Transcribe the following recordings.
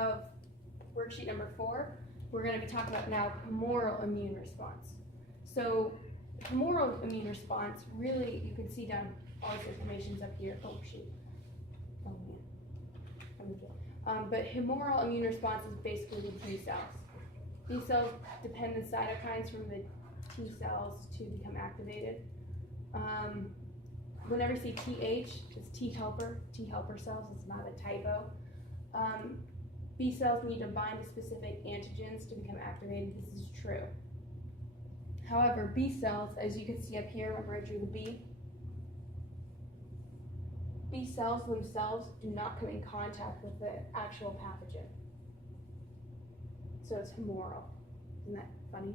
of worksheet number 4, we're going to be talking about now humoral immune response. So humoral immune response, really, you can see down all this information's up here. Oh, shoot. Oh, man. But humoral immune response is basically the B cells. B cells depend on cytokines from the T cells to become activated. Whenever you see TH, it's T helper cells, it's not a typo. B cells need to bind to specific antigens to become activated. This is true. However, B cells, as you can see up here, remember I drew the B? B cells themselves do not come in contact with the actual pathogen. So it's humoral. Isn't that funny?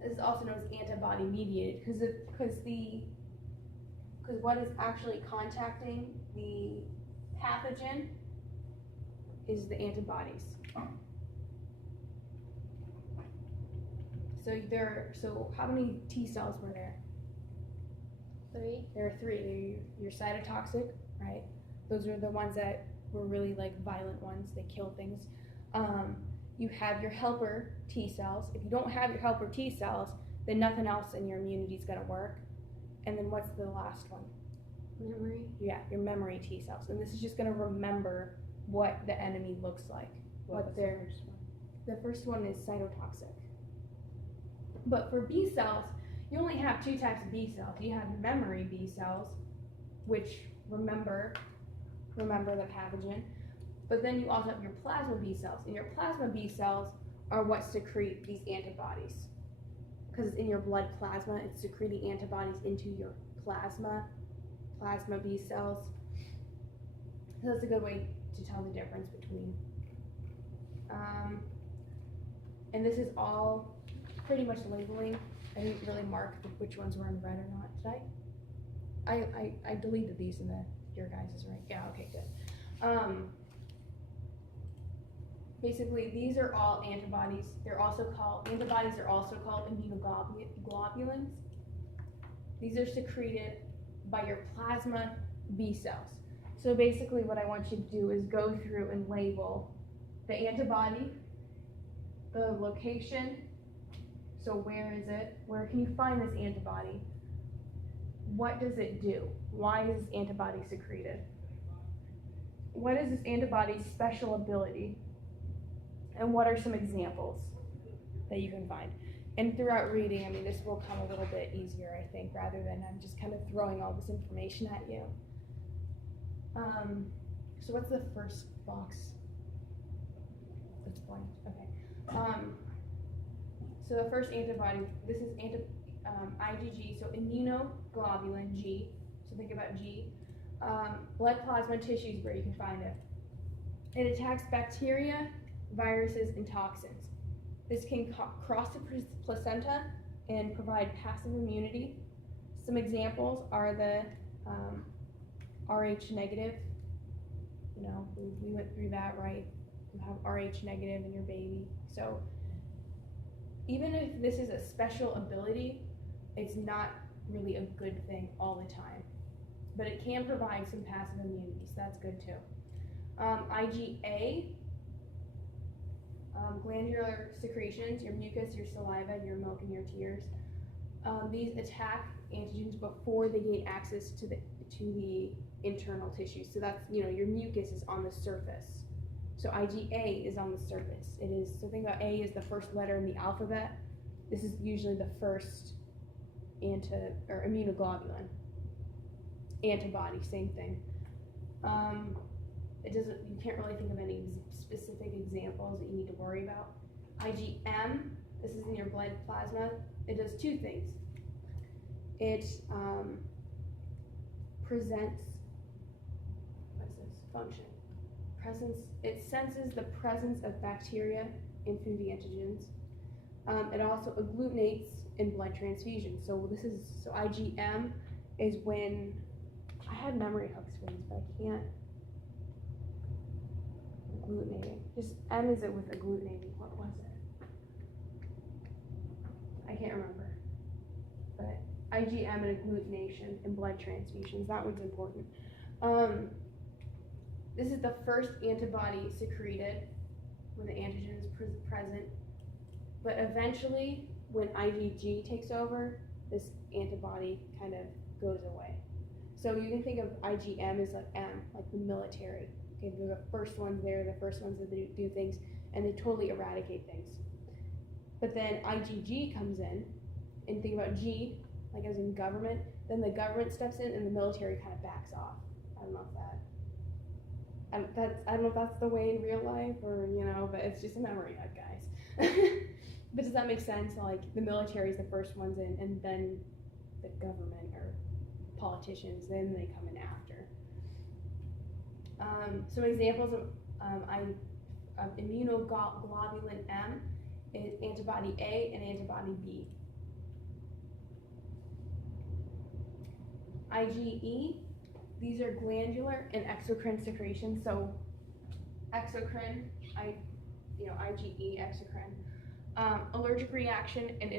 This is also known as antibody mediated because what is actually contacting the pathogen is the antibodies. So how many T cells were there? 3. There are 3. You're cytotoxic, right? Those are the ones that were really like violent ones. They kill things. You have your helper T cells. If you don't have your helper T cells, then nothing else in your immunity is going to work. And then what's the last one? Memory. Yeah, your memory T cells. And this is just going to remember what the enemy looks like. The first one is cytotoxic. But for B cells, you only have 2 types of B cells. You have memory B cells, which remember the pathogen. But then you also have your plasma B cells. And your plasma B cells are what secrete these antibodies. Because it's in your blood plasma, it's secreting antibodies into your plasma B cells. So that's a good way to tell the difference between. And this is all pretty much labeling. I didn't really mark which ones were in red or not. Did I? I deleted these in your guys' right? Yeah, okay, good. Basically, these are all antibodies. Antibodies are also called immunoglobulins. These are secreted by your plasma B cells. So basically what I want you to do is go through and label the antibody, the location, so where is it? Where can you find this antibody? What does it do? Why is this antibody secreted? What is this antibody's special ability? And what are some examples that you can find? And throughout reading, I mean, this will come a little bit easier, I think, rather than I'm just kind of throwing all this information at you. So what's the first box? It's blank. Okay. So the first antibody, this is IgG, so immunoglobulin G. So think about G. Blood plasma tissue is where you can find it. It attacks bacteria, viruses, and toxins. This can cross the placenta and provide passive immunity. Some examples are the Rh negative. You know, we went through that, right? You have Rh negative in your baby. So even if this is a special ability, it's not really a good thing all the time. But it can provide some passive immunity, so that's good too. IgA, glandular secretions, your mucus, your saliva, your milk, and your tears. These attack antigens before they gain access to the internal tissues. So that's, you know, your mucus is on the surface. So IgA is on the surface. It is, so think about A is the first letter in the alphabet. This is usually the first immunoglobulin. Antibody, same thing. You can't really think of any specific examples that you need to worry about. IgM, this is in your blood plasma. It does 2 things. It presents, what is this, function? It senses the presence of bacteria in food antigens. It also agglutinates in blood transfusions. So IgM is when, I had memory hooks for these, but I can't. Agglutinating. Just M is it with agglutinating. What was it? I can't remember. But IgM and agglutination in blood transfusions, that one's important. This is the first antibody secreted when the antigen is present, but eventually, when IgG takes over, this antibody kind of goes away. So you can think of IgM as like M, like the military. Okay, they're the first ones there, the first ones that do things, and they totally eradicate things. But then IgG comes in, and think about G, like as in government, then the government steps in and the military kind of backs off. I don't know if I don't know if that's the way in real life or, but it's just a memory hug, guys. But does that make sense? Like the military is the first ones in, and then the government or politicians, then they come in after. Some examples of immunoglobulin M is antibody A and antibody B. IgE, these are glandular and exocrine secretions. So exocrine, IgE, exocrine. Allergic reaction and